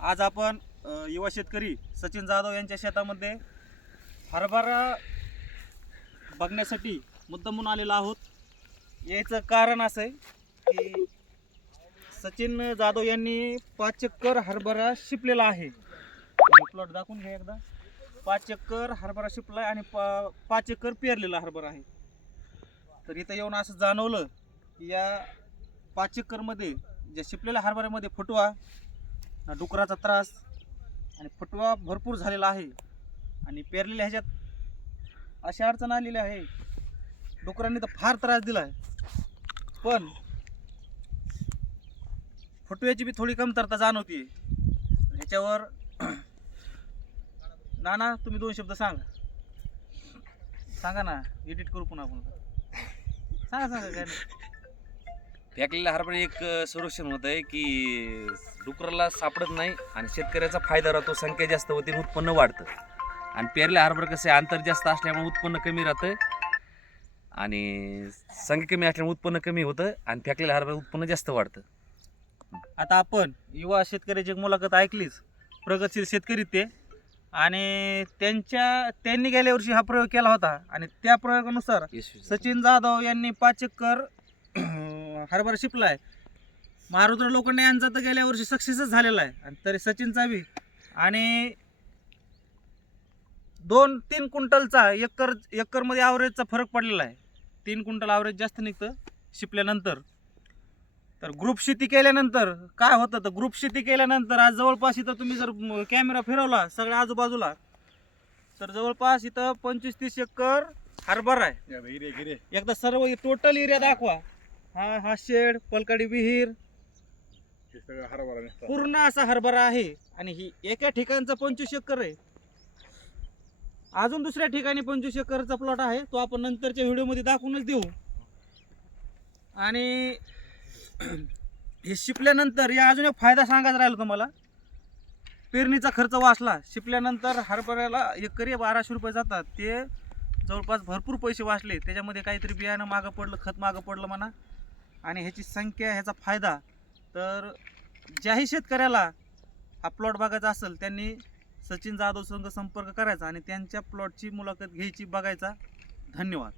आज आपण युवा शेतकरी सचिन जाधव यांच्या शेतामध्ये हरभरा बघण्यासाठी मुद्दामून आलेलो आहोत। याचं कारण असं आहे की सचिन जाधव यांनी 5 एकर हरभरा शिपलेला आहे। प्लॉट दाखवून घ्या एकदा। 5 एकर हरभरा शिपला आणि 5 एकर पेरलेला हरभरा आहे। तर इथं येऊन असं जाणवलं की या 5 एकर मध्ये जे शिपलेल्या हरभऱ्यामध्ये फुटवा, डुकराचा त्रास आणि फुटवा भरपूर झालेला आहे आणि पेरलेल्या ह्याच्यात अशा अडचण आलेली आहे। डुकरांनी तर फार त्रास दिला आहे, पण फुटव्याची बी थोडी कमतरता जाणवते ह्याच्यावर। नाना तुम्ही 2 शब्द सांगा ना, एडिट करू पुन्हा आपण। सांगा काय नाही। फेकलेल्या हरभरा एक संरक्षण होत आहे की डुकराला सापडत नाही आणि शेतकऱ्याचा फायदा राहतो, संख्या जास्त होते, उत्पन्न वाढतं। आणि पेरल्या हरभरा कसे अंतर जास्त असल्यामुळे उत्पन्न कमी राहतं आणि संख्या कमी असल्यामुळे उत्पन्न कमी होतं आणि फेकलेल्या हरभरा उत्पन्न जास्त वाढतं। आता आपण युवा शेतकऱ्याची मुलाखत ऐकलीच, प्रगतशील शेतकरी ते, आणि त्यांनी गेल्या वर्षी हा प्रयोग केला होता आणि त्या प्रयोगानुसार सचिन जाधव यांनी 5 एकर हरभरा शिपलाय। मारुद्र लोखंडे यांचा तर गेल्या वर्षी सक्सेसच झालेला आहे आणि तरी सचिनचा बी, आणि 2-3 क्विंटलचा एकर मध्ये ॲव्हरेजचा फरक पडलेला आहे। 3 क्विंटल ॲव्हरेज जास्त निघतं शिपल्यानंतर। तर ग्रुप शेती केल्यानंतर काय होतं, तर ग्रुप शेती केल्यानंतर आज जवळपास इथं तुम्ही जर कॅमेरा फिरवला सगळ्या आजूबाजूला, तर जवळपास इथं 25-30 एकर हरभरा आहे। एकदा सर्व टोटल एरिया दाखवा। हा शेड, पलकाडी विहीर, पूर्ण असा हरभरा आहे आणि ही एका ठिकाणचा 25 एकर आहे। अजून दुसऱ्या ठिकाणी 25 एकरचा प्लॉट आहे, तो आपण नंतरच्या व्हिडिओमध्ये दाखवूनच देऊ। आणि हे शिपल्यानंतर या अजून एक फायदा सांगायचा राहिला तुम्हाला। पेरणीचा खर्च वाचला। शिपल्यानंतर हरभऱ्याला एकरी 1200 रुपये जातात, ते जवळपास भरपूर पैसे वाचले। त्याच्यामध्ये काहीतरी बियाणं मागं पडलं, खत मागं पडलं म्हणा, आणि ह्याची संख्या, ह्याचा फायदा। तर ज्याही शेतकऱ्याला हा प्लॉट बघायचा असेल त्यांनी सचिन जाधव संघ संपर्क करायचा आणि त्यांच्या प्लॉटची मुलाखत घ्यायची, बघायचा। धन्यवाद।